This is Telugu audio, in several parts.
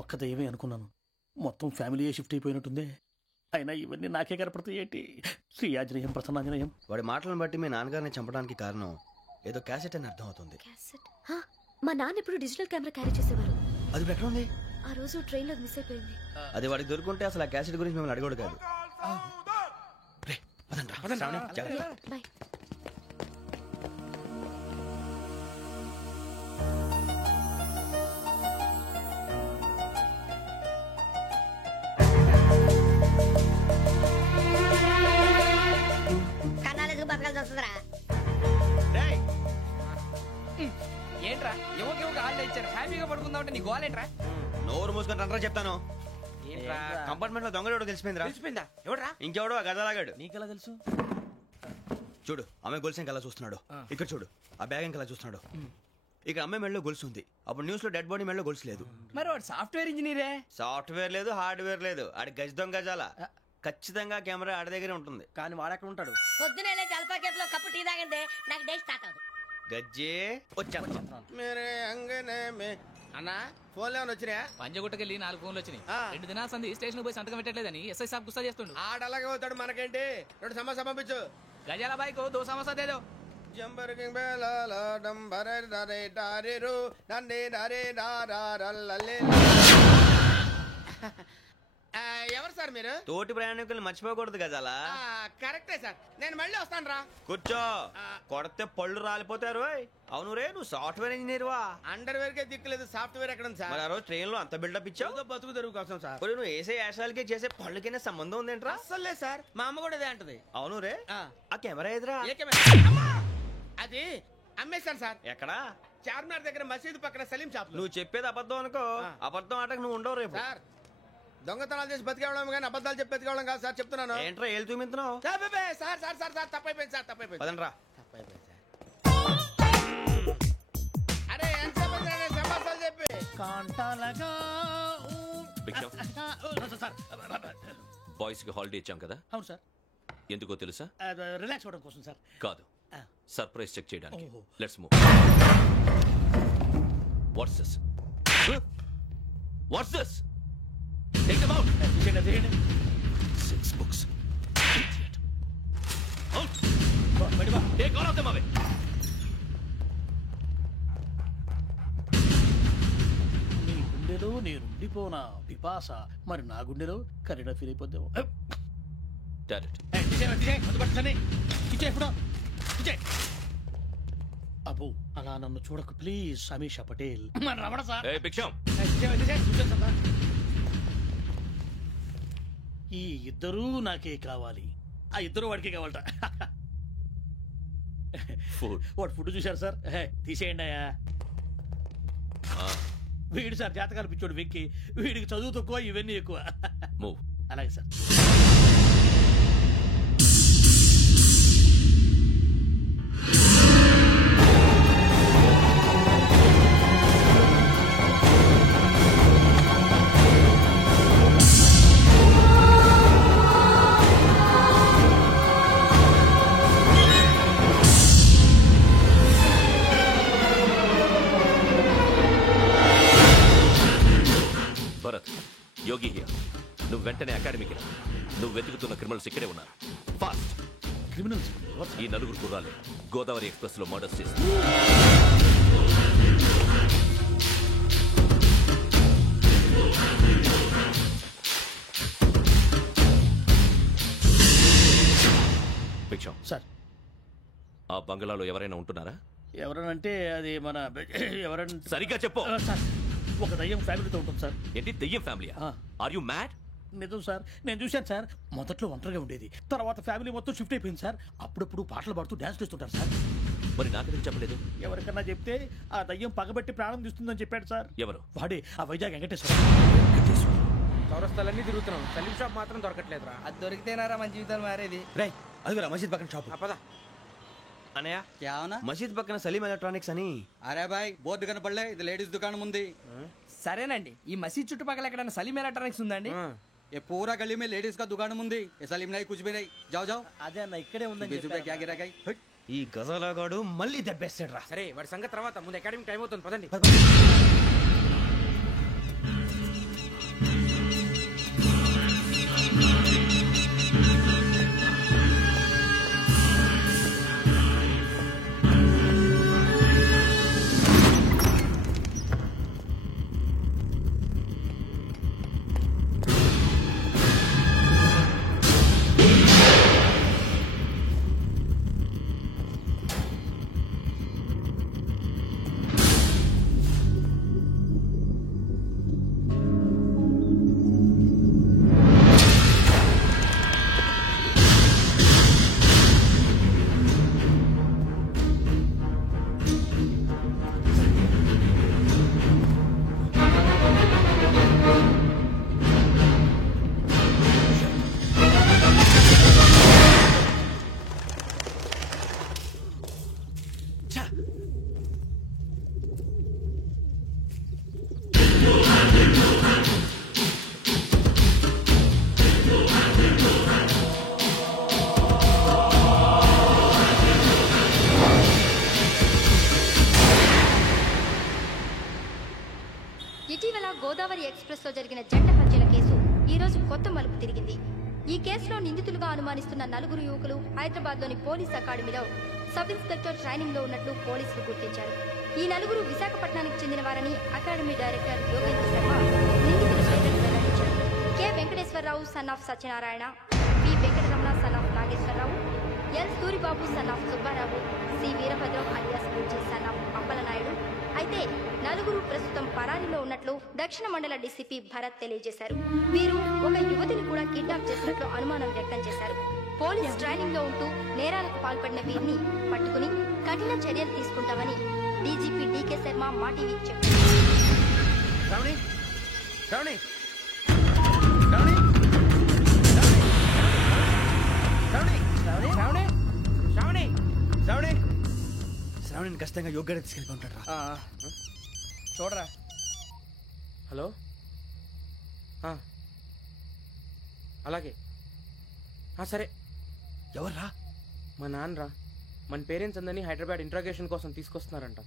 ఒక్క దయ్యమే అనుకున్నాను, మొత్తం ఫ్యామిలీయే షిఫ్ట్ అయిపోయినట్టుందే. అయినా ఇవన్నీ నాకే కనపడతాయి ఏంటి? శ్రీ ఆంజనేయం ప్రసన్నాంజనేయం. వాడి మాటలను బట్టి మీ నాన్నగారిని చంపడానికి కారణం ఏదో క్యాసెట్ అని అర్థం అవుతుంది. మా నాన్న ఇప్పుడు డిజిటల్ కెమెరా క్యారీ చేసేవారు. అది ఎక్కడ ఉంది? ఆ రోజు ట్రైన్ లో మిస్ అయిపోయింది. అది వాడికి దొరుకుంటే అసలు ఆ క్యాసెట్ గురించి మిమ్మల్ని అడగడు కాదు. బాయ్. ఏంట్రా ఎవరికి హాలిడే ఇచ్చారు, హ్యాపీగా పడుకుందాం అంటే నీ గోల్ ఏంట్రా? నోరు మూసుకొని రండ్రా చెప్తాను. కంపార్ట్మెంట్ లో దొంగడు తెలిసిపోయిందిరా. తెలిసిపోయిందా? ఎవడ్రా? ఇంకెవడో ఆ గదలాగాడు. నీకెలా తెలుసు? చూడు, ఆమె గొలుసు ఇంకలా చూస్తున్నాడు. ఇక్కడ చూడు, ఆ బ్యాగ్ ఇంకలా చూస్తున్నాడు. ఇక అమ్మాయి మెడలో గొలుసు ఉంది. అప్పుడు న్యూస్ లో డెడ్ బాడీ మెడలో గొలుసు లేదు. మరి వాడు సాఫ్ట్వేర్ ఇంజనీరే. సాఫ్ట్వేర్ లేదు, హార్డ్వేర్ లేదు. ఆడి గజ దొంగ గజాల. ఖచ్చితంగా కెమెరా ఆడి దగ్గరే ఉంటుంది. కానీ వాడెక్కడ ఉంటాడు? పొద్దునే జలపా కేఫ్ లో కప్పు టీ తాగిందే నాకు డే స్టార్ట్ అవుతుంది. గజ్జే వచ్చా అన్నా ఫోన్లు ఏమైనా వచ్చినాయా? పంజగుట్టకెళ్ళి 4 ఫోన్లు వచ్చినాయి. 2 దినాల సంది స్టేషన్ పోయి సంతకం పెట్టలేదని ఎస్ఐ సాబ్ గుస్తా చేస్తుండు. ఆడలాగే పోతాడు, మనకేంటి? 2 సమస్య పంపించు. గజాల బైక్ 2 సమస్య దేదో. జంబరకింగ్ బేలాల డంబరే డరే డారిరు నన్నే నరే నారారల్లలే. ఎవరు సార్ మీరు? తోటి ప్రయాణికులు మర్చిపోకూడదు గజాల. కరెక్టే సార్, నేను మళ్ళీ వస్తాను రా. కూర్చో, కొడితే పళ్ళు రాలిపోతారు. అవును రే, నువ్వు సాఫ్ట్వేర్ ఇంజనీర్ వా? అండర్వేర్ కే దిక్కులేదు, సాఫ్ట్వేర్ ఎక్కడ ఉంది సార్? మరి ఆ రోజు ట్రైన్ లో అంత బిల్డప్ ఇచ్చావు. బతుకు తెరుగు కోసం సార్. నువ్వు వేసే యాశాలకి చేసే పళ్ళకైనా సంబంధం ఉందేంట్రా? అస్సలు లేదు సార్, మా అమ్మ కూడా ఇదే అంటది. అవును రే, ఆ కెమెరా ఎదురా? అది అమ్మేశాను సార్. ఎక్కడా? చార్మినార్ దగ్గర మసీదు పక్కన సలీం షాప్. నువ్వు చెప్పేది అబద్ధం అనుకో, అబద్ధం ఆటకు నువ్వు ఉండవు రేపు. సార్ దొంగతనాలు చేసి బతికేవడం కానీ అబద్ధాలు చెప్పి బతికేవడం కాదు సార్, చెప్తున్నాను. ఏంట్రా ఏళ్ళు చూపించినావు? సార్ సార్ సార్ సార్ తప్పైపోయింది సార్, తప్పైపోయింది. పదండ్రా. తప్పైపోయింది సార్. అరే ఎంత సమాసాలు చెప్పి కాంటాలగా బాయ్స్ కి హాలిడే ఇచ్చాం కదా? అవును సార్. ఎందుకో తెలుసా? రిలాక్స్ అవ్వడం కోసం సార్. కాదు, సర్ప్రైజ్ చెక్ చేయడానికి. Let's move. What's this? What's this? Take them out. 6 books. Out. Take all of them away. నీ గుండెలో నేనుండిపోనా పిపాస, మరి నా గుండెలో కరీడా ఫీల్ అయిపోద్దాము. అబ్బో అలా నన్ను చూడకు ప్లీజ్. సమీషా పటేల్. రమణ సార్. ఈ ఇద్దరూ నాకే కావాలి, ఆ ఇద్దరు వాడికే కావాలట. వాడు ఫుడ్ చూశారు సార్, తీసేయండి అయ్యా. వీడు సార్ జాతకాలు పిచ్చోడు వెక్కి, వీడికి చదువు తక్కువ, ఇవన్నీ ఎక్కువ. అలాగే సార్. Yogi here. నువ్వు వెంటనే అకాడమీకి రా. నువ్వు వెతుకుతున్న క్రిమినల్స్ ఇక్కడే ఉన్నారు. ఫాస్ట్. క్రిమినల్స్? ఈ 4 కుర్రాలే గోదావరి ఎక్స్ప్రెస్ లో మర్డర్స్ చేస్తారు. భిక్షం సార్, ఆ బంగ్లాలో ఎవరైనా ఉంటున్నారా? ఎవరనంటే అది మన ఎవరంటే సరిగ్గా చెప్పు సార్. ఒక దయ్యం ఫ్యామిలీతో ఉంటుంది సార్. ఏంటి దయ్యం ఫ్యామిలీ? Are you mad? నిజం సార్, నేను చూశాను సార్. మొదట్లో ఒంటరిగా ఉండేది, తర్వాత ఫ్యామిలీ మొత్తం షిఫ్ట్ అయిపోయింది సార్. అప్పుడప్పుడు పాటలు పాడుతూ డ్యాన్స్ చేస్తుంటారు సార్. మరి నాకెందుకు చెప్పలేదు? ఎవరికన్నా చెప్తే ఆ దయ్యం పగబెట్టి ప్రాణం తీస్తుందని చెప్పాడు సార్. ఎవరు? వాడే, ఆ వైజాగ్ వెంకటేశ్వర. చౌరస్తాలన్నీ తిరుగుతున్నాం, సలీం షాప్ మాత్రం దొరకట్లేదురా. అది దొరికితేనారా మన జీవితాలు మారేది. రే అదిగురా మసీద్ పక్కన షాప్. పదా అనయ్య, क्या होना? మసీద్ పక్కన సలీం ఎలక్ట్రానిక్స్ అని. अरे भाई बहुत కనపడలే, ఇది లేడీస్ దుకాణం ఉంది. సరేనండి, ఈ మసీద్ చుట్టుపక్కల ఎక్కడైనా సలీం ఎలక్ట్రానిక్స్ ఉందండి? ये पूरा गली में लेडीज का दुकान मुंदी, ये सलीम नहीं कुछ भी नहीं. जाओ जाओ. అదే అన్న ఇక్కడే ఉందని 20 रुपए क्या गिरा गई? ఈ గజాలగాడు మళ్ళీ దెబ్బేస్తాడు రా. సరే వాడి సంగతి తర్వాత, ముందు అకాడమిక్ టైం అవుతుంది, పదండి. ఇటీవల గోదావరి ఎక్స్ప్రెస్ లో జరిగిన జంట హత్యల కేసు ఈ రోజు కొత్త మలుపు తిరిగింది. ఈ కేసులో నిందితులుగా అనుమానిస్తున్న 4 యువకులు హైదరాబాద్ లోని పోలీస్ అకాడమీలో సబ్ ఇన్స్పెక్టర్ ట్రైనింగ్ లో ఉన్నట్లు పోలీసులు గుర్తించారు. ఈ 4 విశాఖపట్నానికి చెందిన వారని అకాడమీ డైరెక్టర్ యోగేంద్ర శర్మ నిందితుల పేర్లను వెల్లడించారు. K Venkateswararao son of Satyanarayana, P Venkataramana son of Nageswararao, L Suribabu son of Subbarao, C Veerabhadram alias Bujji son of Appalanaidu. అయితే 4 ప్రస్తుతం పరారీలో ఉన్నట్లు దక్షిణ మండల డీసీపీ భరత్ తెలియజేశారు. వీరు ఒక యువతిని కూడా కిడ్నాప్ చేసినట్లు అనుమానం వ్యక్తం చేశారు. పోలీస్ ట్రైనింగ్ లో ఉంటూ నేరాలకు పాల్పడిన వీరిని పట్టుకుని కఠిన చర్యలు తీసుకుంటామని డీజీపీ డీకే శర్మ మా టీవీకి చెప్పారు. శ్రావణి శ్రావణి శ్రావణి శ్రావణి శ్రావణి శ్రావణి శ్రావణి శ్రావణిని ఖచ్చితంగా యోగ్యత తీసుకెళ్ళి ఉంటాడు రా. చూడరా. హలో, అలాగే సరే. ఎవర్రా? మా నాన్నరా. మన పేరెంట్స్ అందరినీ హైదరాబాద్ ఇంట్రాగేషన్ కోసం తీసుకొస్తున్నారంట.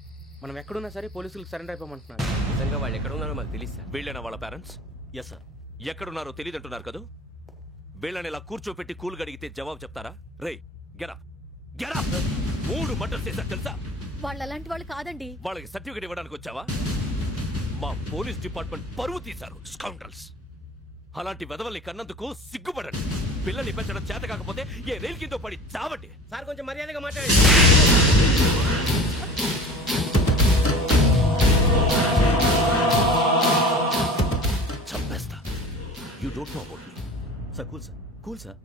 మనం ఎక్కడున్నా సరే పోలీసులకు సరెండర్ అయిపోమంటున్నారు. నిజంగా వాళ్ళు ఎక్కడ ఉన్నారో మాకు తెలుసా? వీళ్ళైనా వాళ్ళ పేరెంట్స్? Yes sir. ఎక్కడున్నారో తెలియదంటున్నారు కదా. వీళ్ళని ఇలా కూర్చోపెట్టి కూల్ గడిగితే జవాబు చెప్తారా? రే గెరా గెరా 3 మర్డర్స్ చేశారు తెలుసా? వాళ్ళు అలాంటి వాళ్ళు కాదండి. వాళ్ళకి సర్టిఫికేట్ ఇవ్వడానికి వచ్చావా? మా పోలీస్ డిపార్ట్మెంట్ పరువు తీశారు స్కౌండ్రల్స్. అలాంటి వెధవల్ని కన్నందుకు సిగ్గుపడండి. పిల్లల్ని పెంచడం చేత కాకపోతే ఏ రైలు కింద పడి చావండి. సార్ కొంచెం మర్యాదగా మాట్లాడండి. చంపేస్తా. You don't know about me. Sir cool sir.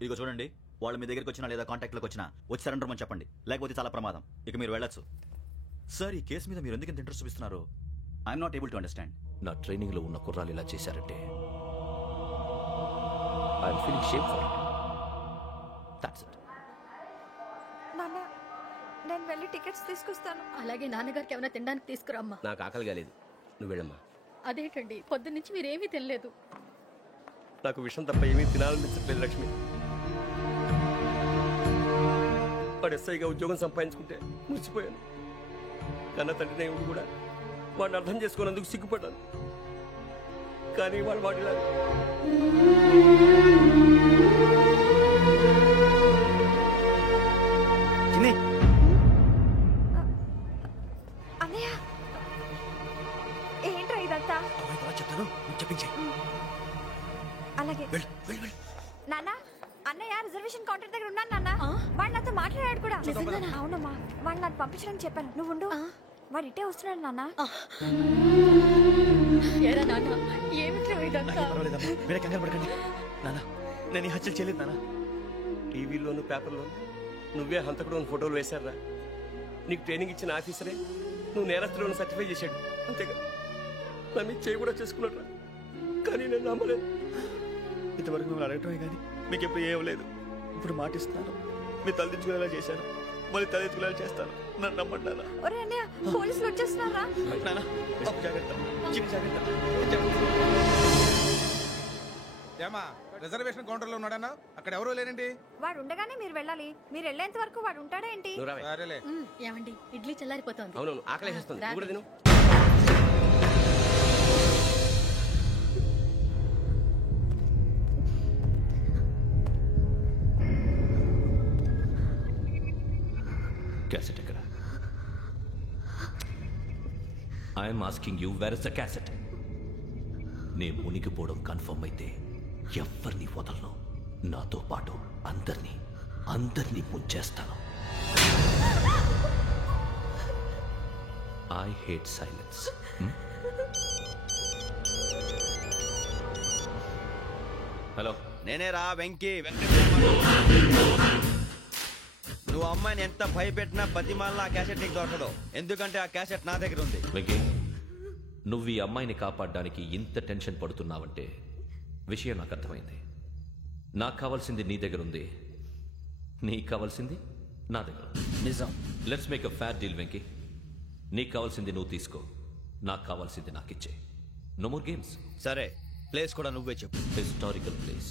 ఇదిగో చూడండి, వాళ్ళు మీ దగ్గరికి వచ్చినా లేదా కాంటాక్ట్లోకి వచ్చినా వచ్చి సరెండర్ అని చెప్పండి, లేకపోతే చాలా ప్రమాదం. ఇక మీరు వెళ్ళొచ్చు. సార్, ఈ కేసు మీద మీరు ఎందుకు ఇంత ఇంట్రెస్ట్ చూపిస్తున్నారు? I'm not able to understand. నా ట్రైనింగ్ లో ఉన్న కుర్రాలు ఇలా చేశారంటే I'm feeling shame for it. That's it. నాన్న, నేను వెళ్ళి టికెట్స్ తీసుకొస్తాను. అలాగే నాన్నగారికి ఏమైనా తినడానికి తీసుకురామ్మా. నాకు ఆకలి కాలేదు, నువ్వు వెళ్ళమ్మా. అదేంటండి, పొద్దున్నుంచి మీరేమీ తినలేదు. నాకు విషయం తప్ప ఏమీ తినాలనిపించట్లేదు లక్ష్మి. వాడు ఎస్ఐగా ఉద్యోగం సంపాదించుకుంటే మురిసిపోయాను. కన్న తండ్రినే ఉండి కూడా వాడిని అర్థం చేసుకున్నందుకు సిగ్గుపడ్డాను. కానీ వాడు వాడిలా అన్నయ్య, ఏంట్రా ఇదంతా? చెప్తాను, చెప్పించే. అలాగే నాన్న. అన్నయ్య రిజర్వేషన్ కౌంటర్ దగ్గర ఉన్నాను నాన్న. వాడు నాతో మాట్లాడాడు కూడా. అవునమ్మా, వాడు నాకు పంపించడానికి చెప్పాను. నువ్వు ఉండు, వాడు ఇట్టే వస్తున్నాడు నాన్న. వేరే కంగారు పడకండి నాన్న. నేను ఈ హత్యలు చేయలేదు నాన్న. టీవీలోను పేపర్లోను నువ్వే హంతకుడు ఫోటోలు వేశారా? నీకు ట్రైనింగ్ ఇచ్చిన ఆఫీసరే నువ్వు నేరస్తులను సర్టిఫై చేశాడు. అంతేగా నా మీద చేయి కూడా చేసుకున్నట్రా. కానీ నేను నమ్మలేదు. ఇంతవరకు మిమ్మల్ని అడగటమే కానీ మీకు ఎప్పుడు ఏం లేదు. ఇప్పుడు మాటిస్తున్నాను, మీ తలదించుకునేలా చేశాను, మళ్ళీ తలెత్తుకునేలా చేస్తాను. నన్ను నమ్మండి నాన్న. ఒరే అన్నయ్య, పోలీసులు వచ్చేస్తున్నారా? నాన్న జాగ్రత్త, చిన్న జాగ్రత్త. ఏమా రిజర్వేషన్ కౌంటర్ లో ఉన్నాడన్నా? అక్కడ ఎవరూ లేనండి. వాడు ఉండగానే మీరు వెళ్ళాలి. మీరు వెళ్ళేంత వరకు వాడు ఉంటాడా ఏంటి? ఏమండి, ఇడ్లీ చల్లారిపోతుంది. అవునవును, ఆకలేస్తుంది. క్యాసెట్ ఎక్కడ? I'm asking you, where is the cassette? నే మునిగిపోవడం కన్ఫర్మ్ అయితే ఎవ్వరిని వదలను. నాతో పాటు అందరినీ ముంచేస్తాను. I hate silence. హలో, నేనేరా వెంకీ. నువ్వు అమ్మాయిని ఎంత భయపెట్టినా బతిమాలినా ఆ క్యాసెట్ నీకు దొరకదు. ఎందుకంటే ఆ క్యాసెట్ నా దగ్గర ఉంది. వెంకీ, నువ్వు ఈ అమ్మాయిని కాపాడడానికి ఇంత టెన్షన్ పడుతున్నావంటే విషయం నాకు అర్థమైంది. నాకు కావాల్సింది నీ దగ్గర ఉంది, నీకు కావాల్సింది నా దగ్గర. నిజం. Let's make a fair deal Venky. నీకు కావాల్సింది నువ్వు తీసుకో, నాకు కావాల్సింది నాకు ఇచ్చే. No more games. సరే, ప్లేస్ కూడా నువ్వే చెప్పు. Historical place,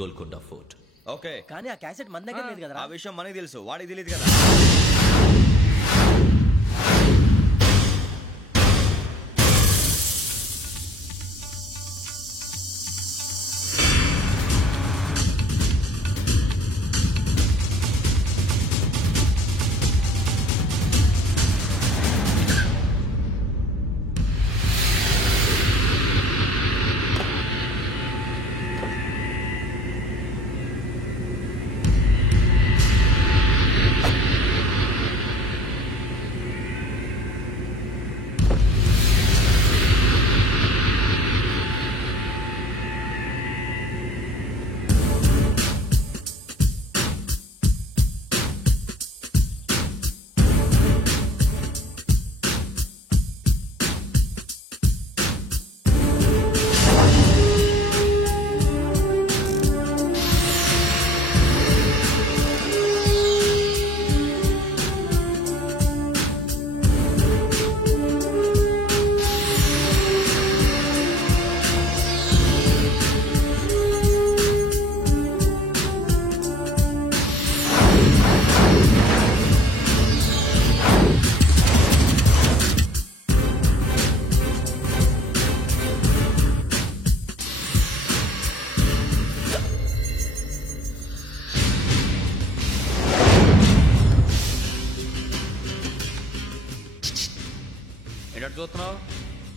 Golconda fort. Okay, కానీ ఆ క్యాసెట్ మన దగ్గర లేదు కదా. ఆ విషయం మనకి తెలుసు, వాడికి తెలియదు కదా.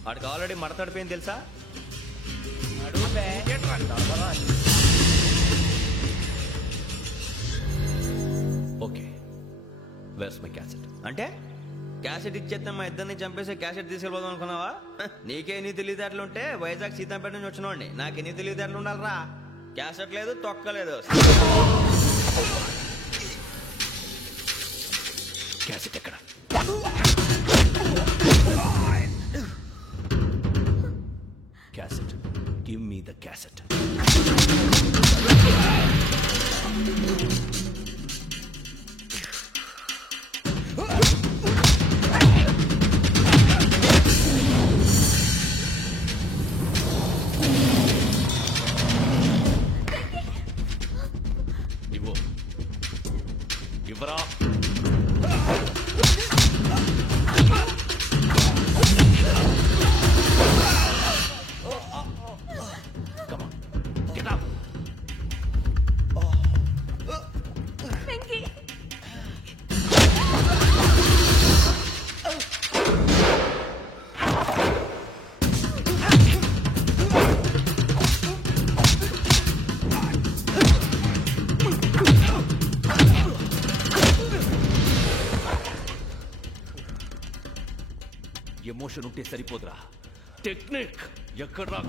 వాడికి ఆల్రెడీ మడతడిపోయింది తెలుసా? Okay, where's my cassette? అంటే క్యాసెట్ ఇచ్చేస్తే మా ఇద్దరిని చంపేసి క్యాసెట్ తీసుకెళ్ళిపోదాం అనుకున్నావా? నీకే ఎన్ని తెలివితేటలు ఉంటే వైజాగ్ సీతంపేట నుంచి వచ్చినోడిని నాకు ఎన్ని తెలివితేటలు ఉండాలరా? క్యాసెట్ లేదు, తొక్కలేదు. క్యాసెట్ ఎక్కడ? Cassette, give me the cassette. ఇవ్వు, ఇవ్వరా. ఎమోషన్ ఉంటే సరిపోదురా, టెక్నిక్ ఎక్కడ్రా?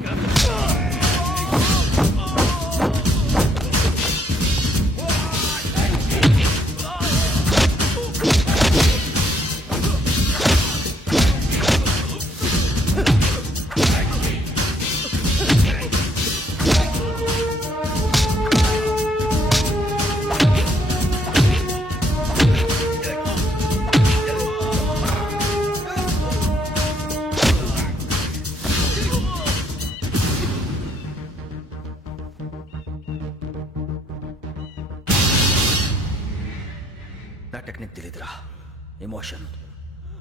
నా టెక్నిక్ తెలీదురా, ఎమోషన్.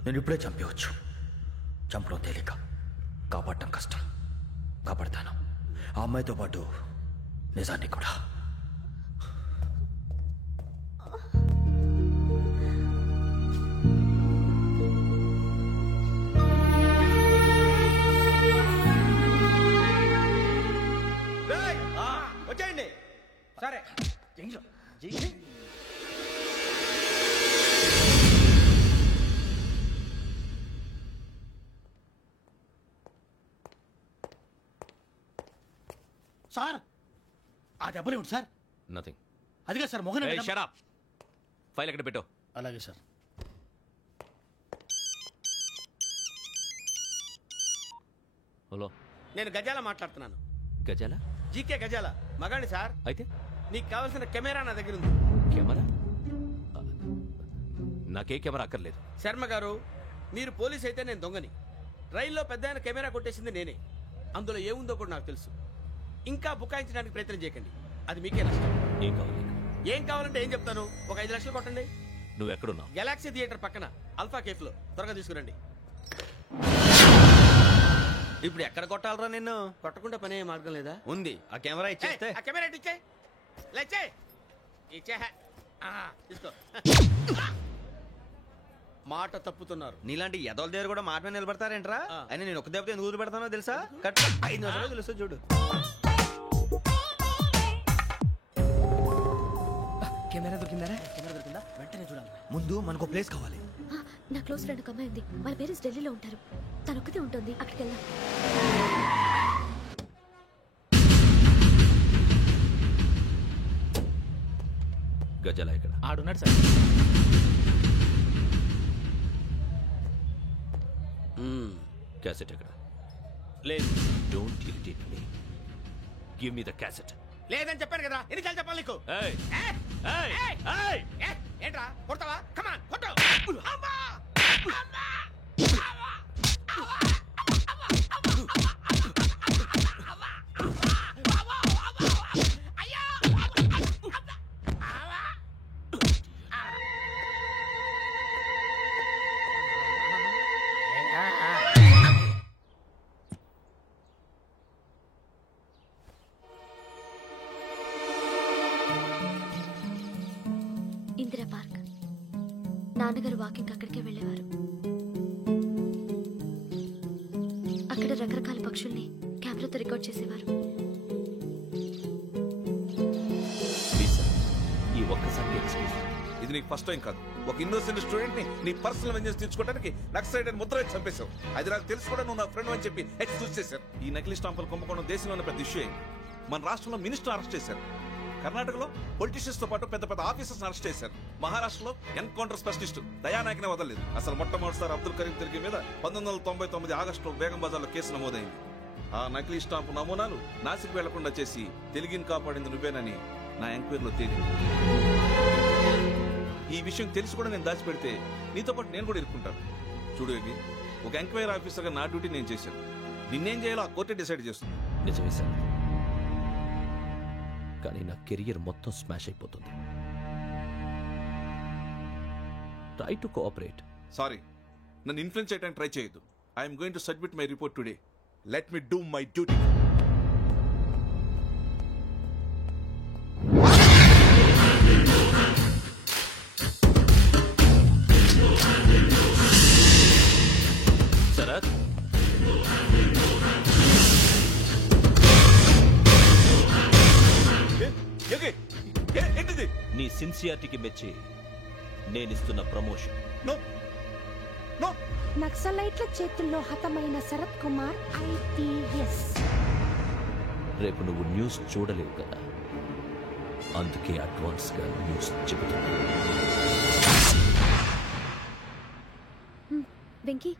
నేను ఇప్పుడే చంపేవచ్చు. చంపడం తేలిక, కాపాడటం కష్టం. కాపాడతాను ఆ అమ్మాయితో పాటు నిజాన్ని కూడా. వచ్చేయండి. సరే సార్, ఆ దెబ్బలు ఏమిటి సార్? నథింగ్. అదిగా sir Mohan. Shut up. File ఎక్కడ పెట్టు? అలాగే సార్. హలో, నేను గజాల మాట్లాడుతున్నాను. గజాల? జీకే గజాల మగాండి సార్. అయితే నీకు కావాల్సిన కెమెరా నా దగ్గర ఉంది. కెమెరా? నాకే కెమెరా అక్కర్లేదు. శర్మ గారు, మీరు పోలీస్ అయితే నేను దొంగని. రైల్లో పెద్ద ఆయన కెమెరా కొట్టేసింది నేనే. అందులో ఏముందో కూడా నాకు తెలుసు. ఇంకా బుకాయించడానికి ప్రయత్నం చేయకండి, అది మీకే నష్టం. ఏం కావాలి? ఏం కావాలంటే ఏం చెప్తాను. ఒక 5 లక్షలు కొట్టండి. నువ్వు ఎక్కడున్నావు? గెలాక్సీ థియేటర్ పక్కన అల్ఫా కేఫ్ లో. త్వరగా తీసుకురండి. ఇప్పుడు ఎక్కడ కొట్టాలరా నిన్ను? కొట్టకుండా పనే మార్గం లేదా? ఉంది. ఆ కెమెరా ఇచ్చేస్తే. ఆ కెమెరా ఇచ్చే లేచే ఇచ్చే తీసుకో. మాట తప్పుతున్నారు. నీలాంటి ఎదల దగ్గర కూడా మాట మీద నిలబడతారేంట్రా? అయినా నేను ఒక దెబ్బతో ఎందుకు ఊరు పెడతానో తెలుసా? కట్ 5 నిమిషాలు తెలుసు చూడు. కెమెరా దొరికిందా? వెంటనే చూడాలి. ముందు మనకు ప్లేస్ కావాలి. నా క్లోజ్ ఫ్రెండ్ ఒక అమ్మాయి ఉంది. వాళ్ళ పేరెంట్స్ ఢిల్లీలో ఉంటారు. తను ఒక్కతే ఉంటుంది. అక్కడికి వెళ్దాం. గజాల ఇక్కడ ఆడున్నాడు సార్. క్యాసెట్ ఎక్కడ? లేదు. Don't irritate me. Give me the cassette. లేదని చెప్పాను కదా, ఎన్నిసార్లు చెప్పాలి నీకు? ఏయ్ ఏయ్ ఏయ్, ఏంట్రా కొడతావా? కమాన్ కొట్టు. ఇందిరా పార్క్. నాన్నగారు వాకింగ్ అక్కడికే వెళ్ళేవారు. అక్కడ రకరకాల పక్షుల్ని కెమెరాతో రికార్డ్ చేసేవారు. ఈ ఒక్కసారి ఎక్స్క్యూజ్. ఇది నీకు ఫస్ట్ టైం కాదు. ఒక ఇన్నోసెంట్ స్టూడెంట్ ని నీ పర్సనల్ వెంజెన్స్ తీర్చుకోవడానికి నక్సలైట్ అని ముద్ర వేసి చంపేశావు. అది నాకు తెలుసు కూడా నువ్వు నా ఫ్రెండ్ అని చెప్పి ఎక్స్క్యూజ్ చేశారు. ఈ నకిలీ స్టాంపులు కుంభకోణం దేశంలోనే పెద్ద ఇష్యూ అయింది. మన రాష్ట్రంలో మినిస్టర్ అరెస్ట్ చేశారు. కర్ణాటకలో పొలిటీషియన్స్ తో పాటు పెద్ద పెద్ద ఆఫీసర్స్ అరెస్ట్ చేశారు. మహారాష్ట్రలో ఎన్కౌంటర్ స్పెషలిస్ట్ దయానాయకనే వదలలేదు. అసలు మొట్టమొదటిసారి అబ్దుల్ కరీం తిరిగి మీద 1999 ఆగస్టులో బేగం బజార్లో కేసు నమోదైంది. ఆ నకిలీ స్టాంపు నమూనాలు నాసిక్ వెళ్లకుండా చేసి తెలుగుని కాపాడింది నువ్వేనని నా ఎంక్వైరీలో తేలింది. ఈ విషయం తెలిసి కూడా నేను దాచిపెడితే నీతో పాటు నేను కూడా ఇరుక్కుంటాను. చూడు యోగి, ఒక ఎంక్వైరీ ఆఫీసర్గా నా డ్యూటీ నేను చేశాను. నిన్నేం చేయాలో ఆ కోర్టే డిసైడ్ చేస్తుంది. నిజమే సార్, కానీ నా కెరియర్ మొత్తం స్మాష్ అయిపోతుంది. Try to cooperate. సారీ, నన్ను ఇన్ఫ్లుయెన్స్ చేయడానికి ట్రై చేయొద్దు. I'm going to submit my report today. Let me do my duty. Sharath, నీ సిన్సియారిటీకి మెచ్చి నేనిస్తున్న ప్రమోషన్. నక్సలైట్ల చేతుల్లో హతమైన శరత్ కుమార్ IPS. రేపు నువ్వు న్యూస్ చూడలేవు కదా, అందుకే అడ్వాన్స్ గా న్యూస్ చెబుతున్నా. వెంకీ,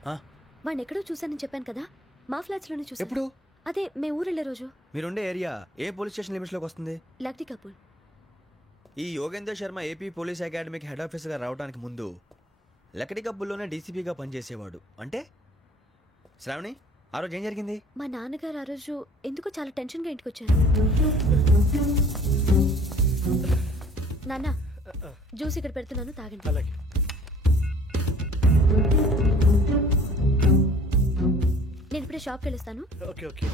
వాడిని ఎక్కడో చూశానని చెప్పాను కదా, మా ఫ్లాట్స్ లోనే చూసాను. ఎప్పుడు? అదే మేము ఊరెళ్ళే రోజు. మీరుండే ఏరియా ఏ పోలీస్ స్టేషన్ లిమిట్స్ లోకి వస్తుంది? లక్టీ కపూర్. ఈ యోగేందర్ శర్మ ఏపీ పోలీస్ అకాడమీకి హెడ్ ఆఫీసర్గా రావడానికి ముందు లకడి కబ్బుల్లోనే డీసీపీగా పనిచేసేవాడు. అంటే శ్రావణి, ఆ రోజు ఏం జరిగింది? మా నాన్నగారు ఆ రోజు ఎందుకో చాలా టెన్షన్గా ఇంటికి వచ్చారు. నాన్న, జ్యూస్ ఇక్కడ పెడుతున్నాను, తాగండి. నేను ఇప్పుడే షాప్కి వెళ్ళొస్తాను. ఓకే.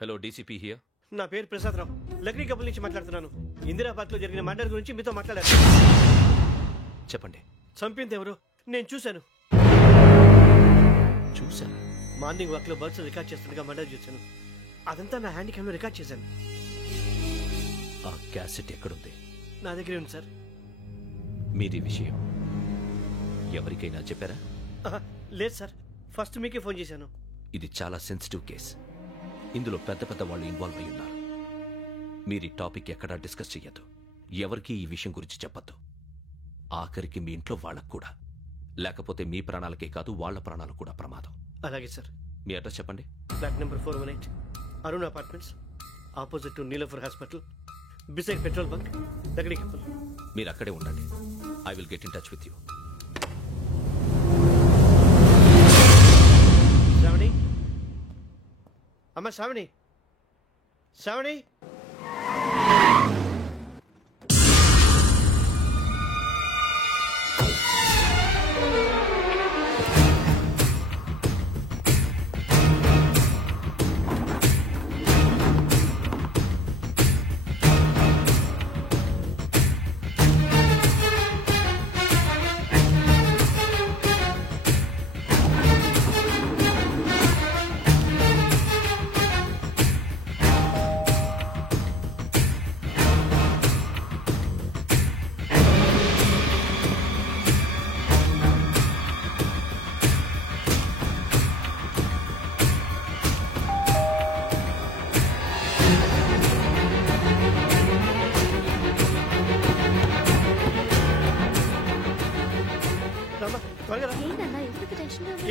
Hello, DCP here. నా పేరు ప్రసాదరావు, లక్డీ కపుల్ నుంచి మాట్లాడుతున్నాను. ఇందిరాబాద్ లో జరిగిన మర్డర్ గురించి మీతో మాట్లాడారు. చెప్పండి. చంపింది ఎవరు? నేను చూశాను. చూశాను? మార్నింగ్ వాక్ లో బర్డ్స్ రికార్డ్ చేస్తుండగా మర్డర్ చూశాను. అదంతా నా హ్యాండ్ క్యామ్ లో రికార్డ్ చేశాను. ఆ క్యాసెట్ ఎక్కడుంది? నా దగ్గరే ఉంది సార్. మీది విషయం ఎవరికైనా చెప్పారా? లేదు సార్, ఫస్ట్ మీకే ఫోన్ చేశాను. ఇది చాలా సెన్సిటివ్ కేసు. ఇందులో పెద్ద పెద్ద వాళ్ళు ఇన్వాల్వ్ అయి ఉన్నారు. మీరు ఈ టాపిక్ ఎక్కడా డిస్కస్ చెయ్యొద్దు. ఎవరికి ఈ విషయం గురించి చెప్పొద్దు. ఆఖరికి మీ ఇంట్లో వాళ్ళకు కూడా. లేకపోతే మీ ప్రాణాలకే కాదు, వాళ్ళ ప్రాణాలు కూడా ప్రమాదం. అలాగే సార్. మీ అడ్రస్ చెప్పండి. Flat number 418, Arun apartments, opposite to Niloufer hospital, beside petrol bunk, Lakdikapul. మీరు అక్కడే ఉండండి. I will get in touch with you. Sravani, అమ్మ శ్రావణి, శ్రావణి.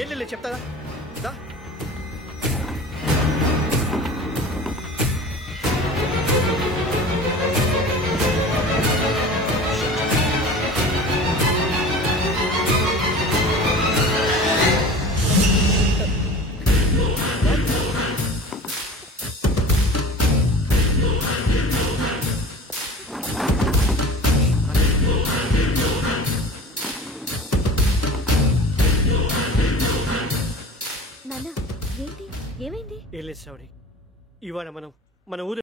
ఏం లేదు, చెప్తారా? ఏమైంది? ఏం లేదు శ్రావణి, ఇవాళ మన ఊరు